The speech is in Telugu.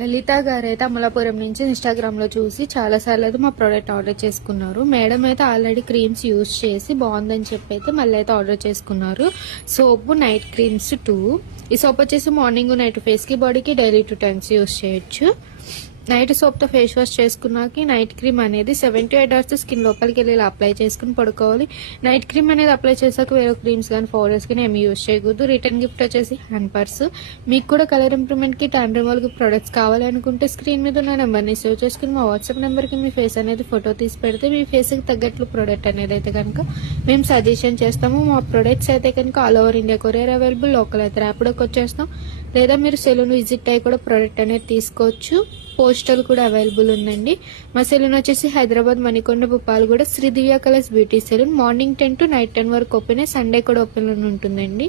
లలిత గారు అయితే అమలాపురం నుంచి ఇన్స్టాగ్రామ్ లో చూసి చాలా సార్లు అయితే మా ప్రోడక్ట్ ఆర్డర్ చేసుకున్నారు. మేడం అయితే ఆల్రెడీ క్రీమ్స్ యూజ్ చేసి బాగుందని చెప్పి అయితే మళ్ళీ అయితే ఆర్డర్ చేసుకున్నారు. Soap night creams 2. ఈ సోప్ వచ్చేసి మార్నింగ్ నైట్ ఫేస్ కి బాడీకి డైలీ 2 టైమ్స్ యూజ్ చేయొచ్చు. నైట్ సోప్ తో ఫేస్ వాష్ చేసుకున్నాక నైట్ క్రీమ్ అనేది 7 to 8 hours స్కిన్ లోపలికి వెళ్ళి ఇలా అప్లై చేసుకుని పడుకోవాలి. నైట్ క్రీమ్ అనేది అప్లై చేశాక వేరే క్రీమ్స్ కానీ పౌడర్స్ కానీ ఏమి యూజ్ చేయకూడదు. రిటర్న్ గిఫ్ట్ వచ్చేసి హ్యాండ్ పర్స్. మీకు కూడా కలర్ ఇంప్రూవ్మెంట్ కి ట్యాన్ రిమూవల్ కి ప్రొడక్ట్స్ కావాలి అనుకుంటే స్క్రీన్ మీద ఉన్న నెంబర్ ని సేవ్ చేసుకుని మా వాట్సాప్ నెంబర్ కి మీ ఫేస్ అనేది ఫోటో తీసి పెడితే మీ ఫేస్ కి తగ్గట్లు ప్రొడక్ట్ అనేది అయితే కనుక మేము సజెషన్ చేస్తాము. మా ప్రొడక్ట్స్ అయితే కనుక all over India courier available. Local అయితే ర్యాపిడోకి వచ్చేస్తాం, లేదా మీరు సెలూన్ విజిట్ అయ్యి కూడా ప్రొడక్ట్ అనేది తీసుకోవచ్చు. పోస్టల్ కూడా అవైలబుల్ ఉందండి. మా సెలూన్ వచ్చేసి Hyderabad Manikonda Bhupalaguda Sri Divya colours beauty salon. Morning 10 to night 10 వరకు ఓపెన్, సండే కూడా ఓపెన్ ఉంటుందండి.